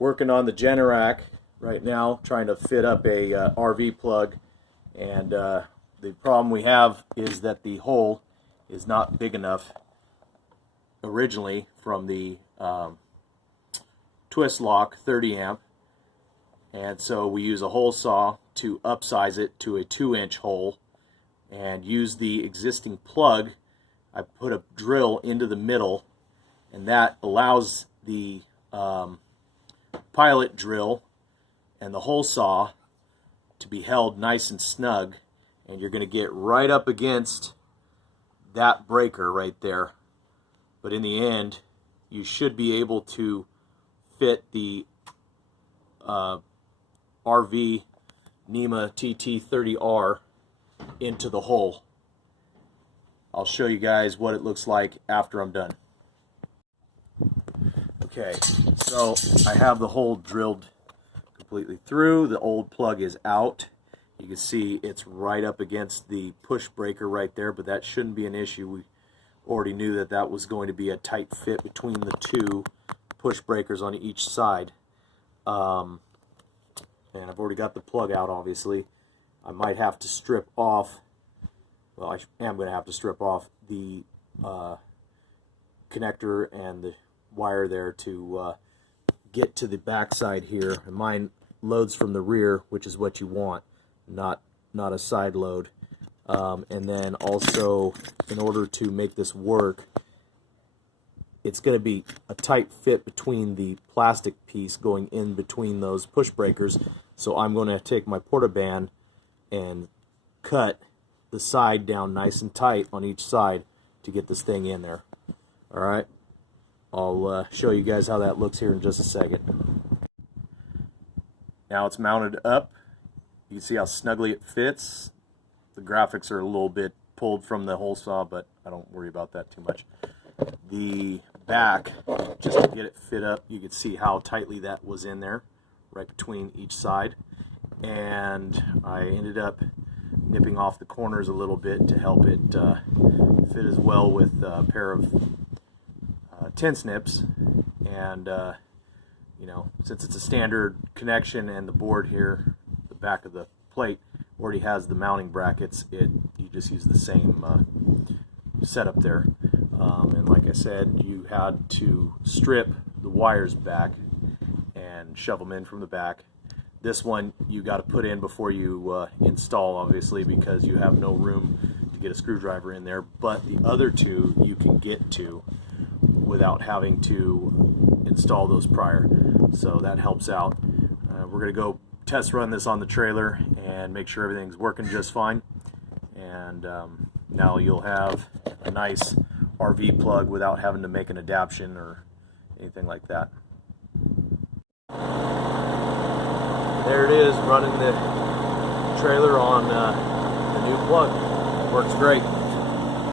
working on the Generac right now, trying to fit up a RV plug, and the problem we have is that the hole is not big enough originally from the twist lock 30 amp, and so we use a hole saw to upsize it to a 2-inch hole and use the existing plug. I put a drill into the middle, and that allows the pilot drill and the hole saw to be held nice and snug, and you're going to get right up against that breaker right there. But in the end, you should be able to fit the RV NEMA TT30R into the hole. I'll show you guys what it looks like after I'm done. Okay, so I have the hole drilled completely through. The old plug is out. You can see it's right up against the push breaker right there, but that shouldn't be an issue. We already knew that that was going to be a tight fit between the two push breakers on each side. And I've already got the plug out, obviously. I might have to strip off, well, I am going to have to strip off the connector and the wire there to get to the back side here. And mine loads from the rear, which is what you want, not a side load. And then also, in order to make this work, it's going to be a tight fit between the plastic piece going in between those push breakers. So I'm going to take my portaband and cut the side down nice and tight on each side to get this thing in there. Alright, I'll show you guys how that looks here in just a second. Now it's mounted up. You can see how snugly it fits. The graphics are a little bit pulled from the hole saw, but I don't worry about that too much. The back, just to get it fit up, you can see how tightly that was in there, right between each side. And I ended up nipping off the corners a little bit to help it fit as well with a pair of tin snips. And you know, since it's a standard connection and the board here, the back of the plate already has the mounting brackets, you just use the same setup there. And like I said, you had to strip the wires back and shove them in from the back. This one you got to put in before you install, obviously, because you have no room to get a screwdriver in there. But the other two you can get to without having to install those prior. So that helps out. We're going to go test run this on the trailer and make sure everything's working just fine. And now you'll have a nice RV plug without having to make an adaptation or anything like that. There it is, running the trailer on the new plug. Works great.